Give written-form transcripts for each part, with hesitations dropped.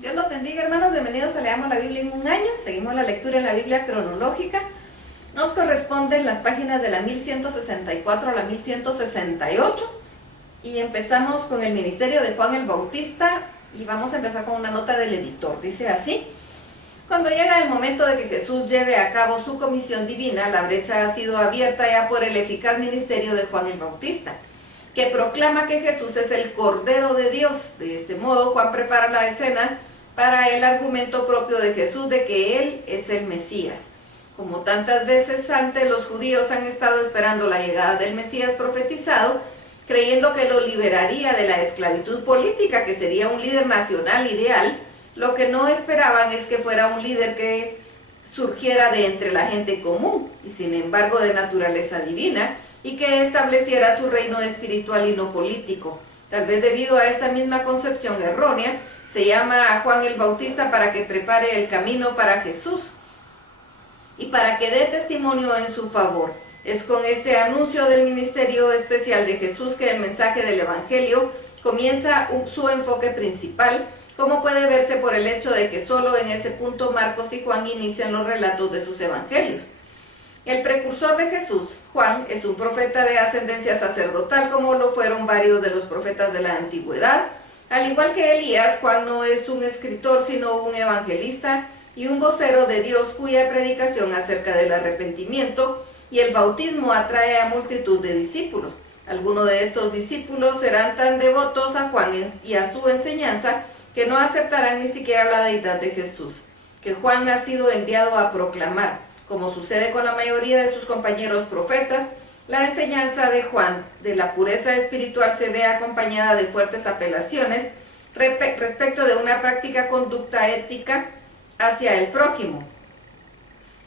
Dios los bendiga, hermanos. Bienvenidos a Leamos la Biblia en un año. Seguimos la lectura en la Biblia cronológica. Nos corresponden las páginas de la 1164 a la 1168. Y empezamos con el ministerio de Juan el Bautista. Y vamos a empezar con una nota del editor. Dice así: cuando llega el momento de que Jesús lleve a cabo su comisión divina, la brecha ha sido abierta ya por el eficaz ministerio de Juan el Bautista, que proclama que Jesús es el Cordero de Dios. De este modo, Juan prepara la escena para el argumento propio de Jesús de que Él es el Mesías. Como tantas veces antes, los judíos han estado esperando la llegada del Mesías profetizado, creyendo que lo liberaría de la esclavitud política, que sería un líder nacional ideal. Lo que no esperaban es que fuera un líder que surgiera de entre la gente común, y sin embargo de naturaleza divina, y que estableciera su reino espiritual y no político. Tal vez debido a esta misma concepción errónea, se llama a Juan el Bautista para que prepare el camino para Jesús y para que dé testimonio en su favor. Es con este anuncio del ministerio especial de Jesús que el mensaje del Evangelio comienza su enfoque principal, como puede verse por el hecho de que solo en ese punto Marcos y Juan inician los relatos de sus evangelios. El precursor de Jesús, Juan, es un profeta de ascendencia sacerdotal, como lo fueron varios de los profetas de la antigüedad. Al igual que Elías, Juan no es un escritor, sino un evangelista y un vocero de Dios, cuya predicación acerca del arrepentimiento y el bautismo atrae a multitud de discípulos. Algunos de estos discípulos serán tan devotos a Juan y a su enseñanza que no aceptarán ni siquiera la deidad de Jesús, que Juan ha sido enviado a proclamar. Como sucede con la mayoría de sus compañeros profetas, la enseñanza de Juan de la pureza espiritual se ve acompañada de fuertes apelaciones respecto de una práctica conducta ética hacia el prójimo.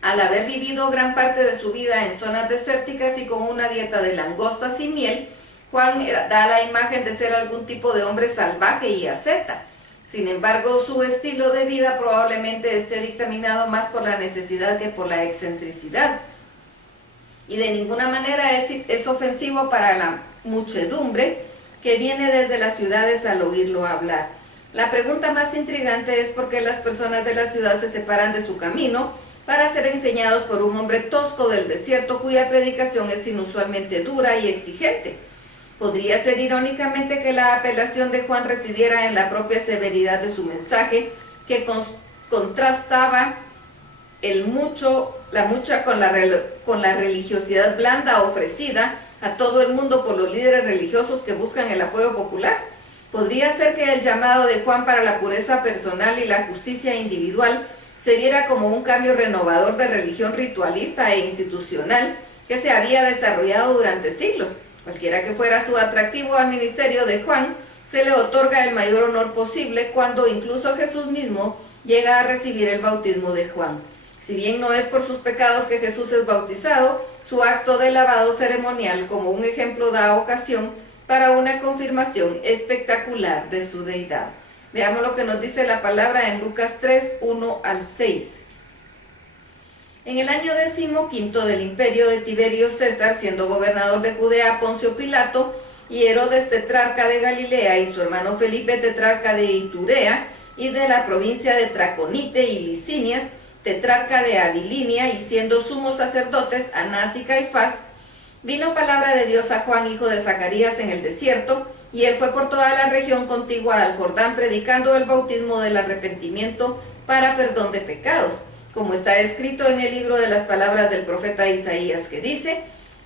Al haber vivido gran parte de su vida en zonas desérticas y con una dieta de langostas y miel, Juan da la imagen de ser algún tipo de hombre salvaje y asceta. Sin embargo, su estilo de vida probablemente esté dictaminado más por la necesidad que por la excentricidad. Y de ninguna manera es ofensivo para la muchedumbre que viene desde las ciudades al oírlo hablar. La pregunta más intrigante es por qué las personas de la ciudad se separan de su camino para ser enseñados por un hombre tosco del desierto cuya predicación es inusualmente dura y exigente. Podría ser irónicamente que la apelación de Juan residiera en la propia severidad de su mensaje, que contrastaba con la religiosidad blanda ofrecida a todo el mundo por los líderes religiosos que buscan el apoyo popular. Podría ser que el llamado de Juan para la pureza personal y la justicia individual se viera como un cambio renovador de religión ritualista e institucional que se había desarrollado durante siglos. Cualquiera que fuera su atractivo al ministerio de Juan, se le otorga el mayor honor posible cuando incluso Jesús mismo llega a recibir el bautismo de Juan. Si bien no es por sus pecados que Jesús es bautizado, su acto de lavado ceremonial como un ejemplo da ocasión para una confirmación espectacular de su deidad. Veamos lo que nos dice la palabra en Lucas 3, 1 al 6. En el año 15 del imperio de Tiberio César, siendo gobernador de Judea Poncio Pilato, y Herodes tetrarca de Galilea, y su hermano Felipe tetrarca de Iturea, y de la provincia de Traconite y Licinias, tetrarca de Abilinia, y siendo sumos sacerdotes Anás y Caifás, vino palabra de Dios a Juan, hijo de Zacarías, en el desierto, y él fue por toda la región contigua al Jordán, predicando el bautismo del arrepentimiento para perdón de pecados, como está escrito en el libro de las palabras del profeta Isaías, que dice: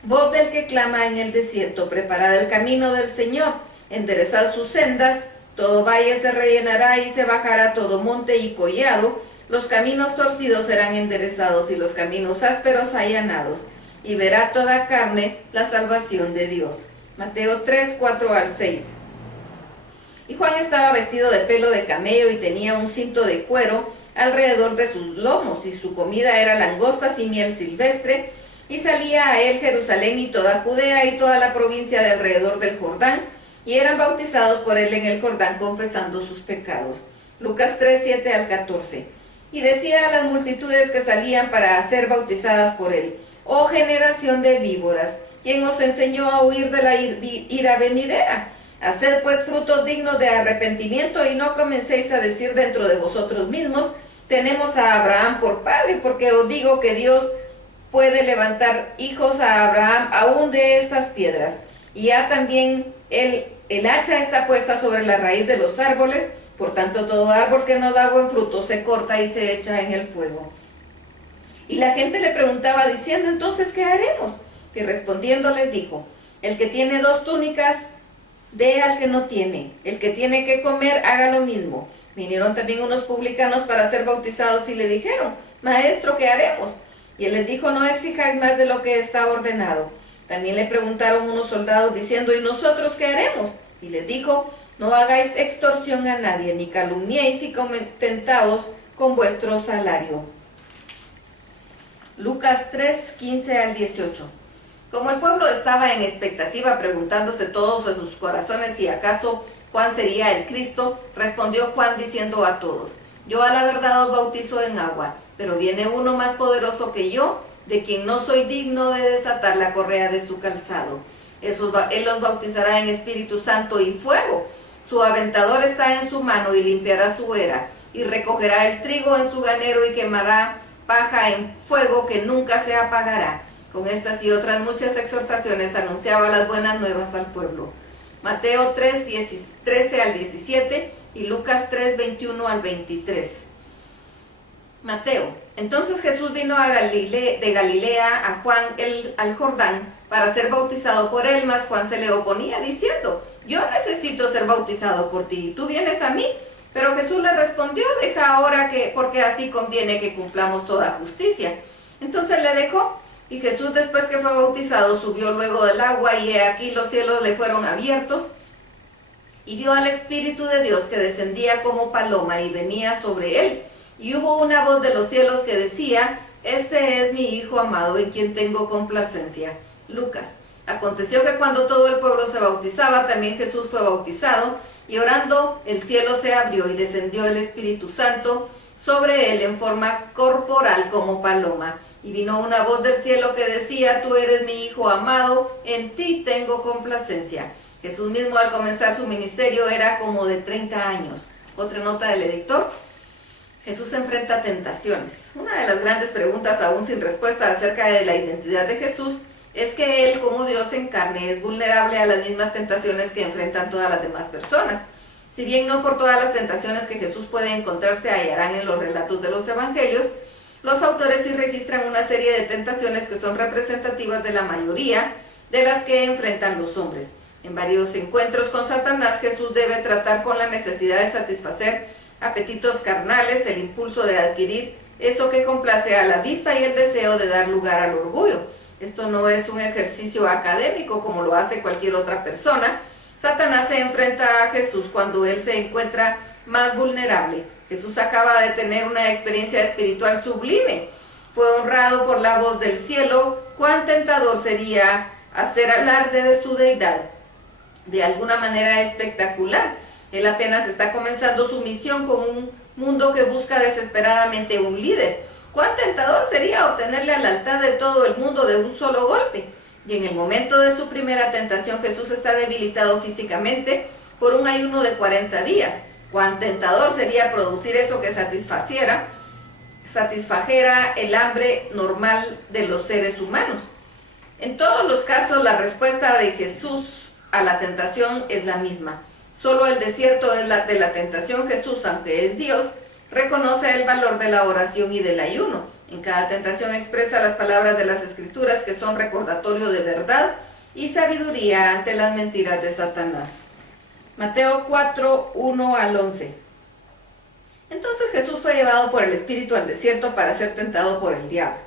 voz del que clama en el desierto, preparad el camino del Señor, enderezad sus sendas, todo valle se rellenará y se bajará todo monte y collado, los caminos torcidos serán enderezados y los caminos ásperos allanados, y verá toda carne la salvación de Dios. Mateo 3, 4 al 6. Y Juan estaba vestido de pelo de camello y tenía un cinto de cuero alrededor de sus lomos, y su comida era langostas y miel silvestre, y salía a él Jerusalén y toda Judea y toda la provincia de alrededor del Jordán, y eran bautizados por él en el Jordán confesando sus pecados. Lucas 3, 7 al 14. Y decía a las multitudes que salían para ser bautizadas por él: oh generación de víboras, ¿quién os enseñó a huir de la ira venidera? Haced pues frutos dignos de arrepentimiento y no comencéis a decir dentro de vosotros mismos, tenemos a Abraham por padre, porque os digo que Dios puede levantar hijos a Abraham aún de estas piedras. Y ya también el hacha está puesta sobre la raíz de los árboles, por tanto todo árbol que no da buen fruto se corta y se echa en el fuego. Y la gente le preguntaba diciendo, entonces, ¿qué haremos? Y respondiendo les dijo, el que tiene 2 túnicas, dé al que no tiene. El que tiene que comer, haga lo mismo. Vinieron también unos publicanos para ser bautizados y le dijeron, Maestro, ¿qué haremos? Y él les dijo, no exijáis más de lo que está ordenado. También le preguntaron unos soldados diciendo, ¿y nosotros qué haremos? Y les dijo, no hagáis extorsión a nadie, ni calumniéis y tentaos con vuestro salario. Lucas 3, 15 al 18. Como el pueblo estaba en expectativa, preguntándose todos en sus corazones si acaso Juan sería el Cristo, respondió Juan diciendo a todos, yo a la verdad os bautizo en agua, pero viene uno más poderoso que yo, de quien no soy digno de desatar la correa de su calzado. Él los bautizará en Espíritu Santo y fuego. Su aventador está en su mano y limpiará su era, y recogerá el trigo en su granero y quemará paja en fuego que nunca se apagará. Con estas y otras muchas exhortaciones anunciaba las buenas nuevas al pueblo. Mateo 3, 13 al 17 y Lucas 3, 21 al 23. Mateo. Entonces Jesús vino de Galilea a Juan al Jordán para ser bautizado por él, mas Juan se le oponía diciendo, yo necesito ser bautizado por ti, y tú vienes a mí. Pero Jesús le respondió, deja ahora porque así conviene que cumplamos toda justicia. Entonces le dejó. Y Jesús, después que fue bautizado, subió luego del agua, y he aquí los cielos le fueron abiertos, y vio al Espíritu de Dios que descendía como paloma y venía sobre él. Y hubo una voz de los cielos que decía, este es mi Hijo amado, en quien tengo complacencia. Lucas. Aconteció que cuando todo el pueblo se bautizaba, también Jesús fue bautizado, y orando el cielo se abrió y descendió el Espíritu Santo sobre él en forma corporal como paloma. Y vino una voz del cielo que decía, tú eres mi Hijo amado, en ti tengo complacencia. Jesús mismo al comenzar su ministerio era como de 30 años. Otra nota del editor. Jesús enfrenta tentaciones. Una de las grandes preguntas aún sin respuesta acerca de la identidad de Jesús es que Él, como Dios en carne, es vulnerable a las mismas tentaciones que enfrentan todas las demás personas. Si bien no por todas las tentaciones que Jesús puede encontrar se hallarán en los relatos de los evangelios, los autores sí registran una serie de tentaciones que son representativas de la mayoría de las que enfrentan los hombres. En varios encuentros con Satanás, Jesús debe tratar con la necesidad de satisfacer apetitos carnales, el impulso de adquirir eso que complace a la vista y el deseo de dar lugar al orgullo. Esto no es un ejercicio académico como lo hace cualquier otra persona. Satanás se enfrenta a Jesús cuando él se encuentra más vulnerable. Jesús acaba de tener una experiencia espiritual sublime. Fue honrado por la voz del cielo. Cuán tentador sería hacer alarde de su deidad de alguna manera espectacular. Él apenas está comenzando su misión con un mundo que busca desesperadamente un líder. Cuán tentador sería obtener la lealtad de todo el mundo de un solo golpe. Y en el momento de su primera tentación, Jesús está debilitado físicamente por un ayuno de 40 días. Cuán tentador sería producir eso que satisfajera el hambre normal de los seres humanos. En todos los casos, la respuesta de Jesús a la tentación es la misma. Solo el desierto es de la tentación. Jesús, aunque es Dios, reconoce el valor de la oración y del ayuno. En cada tentación expresa las palabras de las Escrituras que son recordatorio de verdad y sabiduría ante las mentiras de Satanás. Mateo 4, 1 al 11. Entonces Jesús fue llevado por el Espíritu al desierto para ser tentado por el diablo.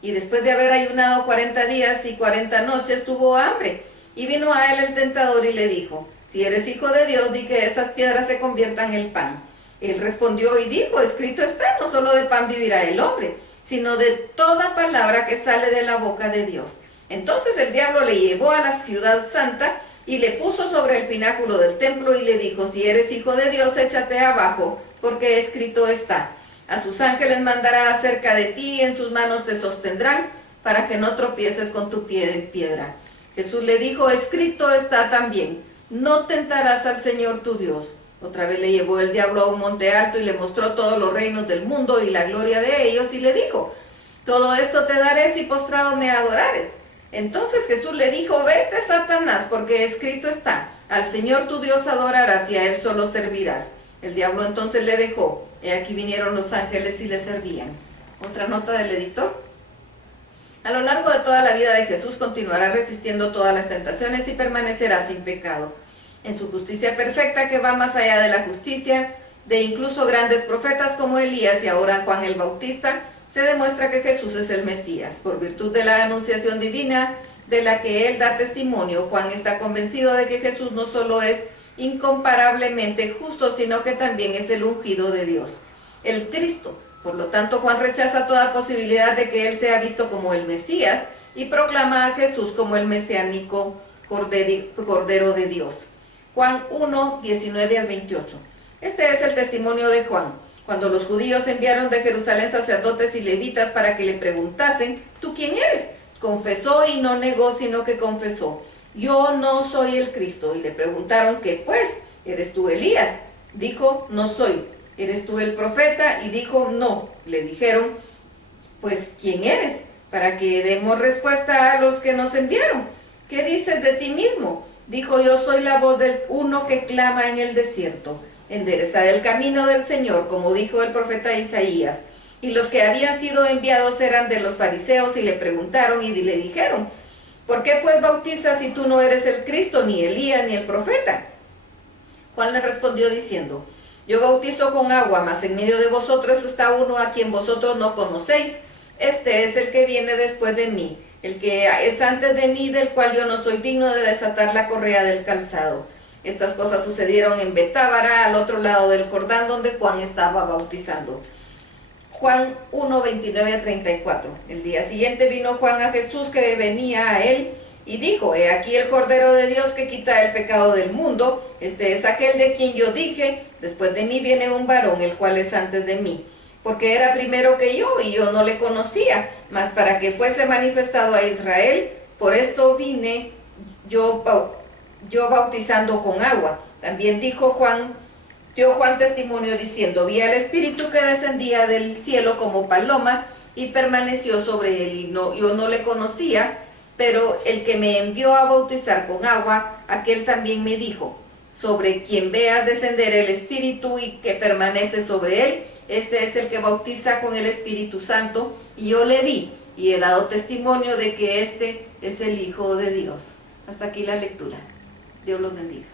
Y después de haber ayunado 40 días y 40 noches, tuvo hambre. Y vino a él el tentador y le dijo, si eres hijo de Dios, di que estas piedras se conviertan en pan. Él respondió y dijo, escrito está, no solo de pan vivirá el hombre, sino de toda palabra que sale de la boca de Dios. Entonces el diablo le llevó a la ciudad santa y le puso sobre el pináculo del templo y le dijo, si eres hijo de Dios, échate abajo, porque escrito está, a sus ángeles mandará acerca de ti y en sus manos te sostendrán, para que no tropieces con tu pie en piedra. Jesús le dijo, escrito está también, no tentarás al Señor tu Dios. Otra vez le llevó el diablo a un monte alto y le mostró todos los reinos del mundo y la gloria de ellos, y le dijo: todo esto te daré si postrado me adorares. Entonces Jesús le dijo: vete, Satanás, porque escrito está: al Señor tu Dios adorarás y a Él solo servirás. El diablo entonces le dejó. He aquí vinieron los ángeles y le servían. Otra nota del editor. A lo largo de toda la vida de Jesús continuará resistiendo todas las tentaciones y permanecerá sin pecado. En su justicia perfecta, que va más allá de la justicia de incluso grandes profetas como Elías y ahora Juan el Bautista, se demuestra que Jesús es el Mesías. Por virtud de la anunciación divina de la que él da testimonio, Juan está convencido de que Jesús no solo es incomparablemente justo, sino que también es el ungido de Dios, el Cristo. Por lo tanto, Juan rechaza toda posibilidad de que él sea visto como el Mesías y proclama a Jesús como el mesiánico Cordero de Dios. Juan 1, 19 al 28. Este es el testimonio de Juan. Cuando los judíos enviaron de Jerusalén sacerdotes y levitas para que le preguntasen: ¿tú quién eres? Confesó y no negó, sino que confesó: yo no soy el Cristo. Y le preguntaron: ¿qué pues? ¿Eres tú Elías? Dijo: no soy. ¿Eres tú el profeta? Y dijo: no. Le dijeron: pues ¿quién eres? Para que demos respuesta a los que nos enviaron. ¿Qué dices de ti mismo? Dijo: yo soy la voz del uno que clama en el desierto: enderezad el camino del Señor, como dijo el profeta Isaías. Y los que habían sido enviados eran de los fariseos y le preguntaron y le dijeron: ¿por qué pues bautizas si tú no eres el Cristo, ni Elías, ni el profeta? Juan le respondió diciendo: yo bautizo con agua, mas en medio de vosotros está uno a quien vosotros no conocéis. Este es el que viene después de mí, el que es antes de mí, del cual yo no soy digno de desatar la correa del calzado. Estas cosas sucedieron en Betábara, al otro lado del Jordán, donde Juan estaba bautizando. Juan 1, 29 a 34. El día siguiente vino Juan a Jesús, que venía a él, y dijo: he aquí el Cordero de Dios que quita el pecado del mundo. Este es aquel de quien yo dije: después de mí viene un varón, el cual es antes de mí, porque era primero que yo, y yo no le conocía, mas para que fuese manifestado a Israel, por esto vine yo bautizando con agua. También dio Juan testimonio diciendo: vi al Espíritu que descendía del cielo como paloma y permaneció sobre él, y yo no le conocía, pero el que me envió a bautizar con agua, aquel también me dijo: sobre quien veas descender el Espíritu y que permanece sobre él, este es el que bautiza con el Espíritu Santo. Y yo le vi y he dado testimonio de que este es el Hijo de Dios. Hasta aquí la lectura. Dios los bendiga.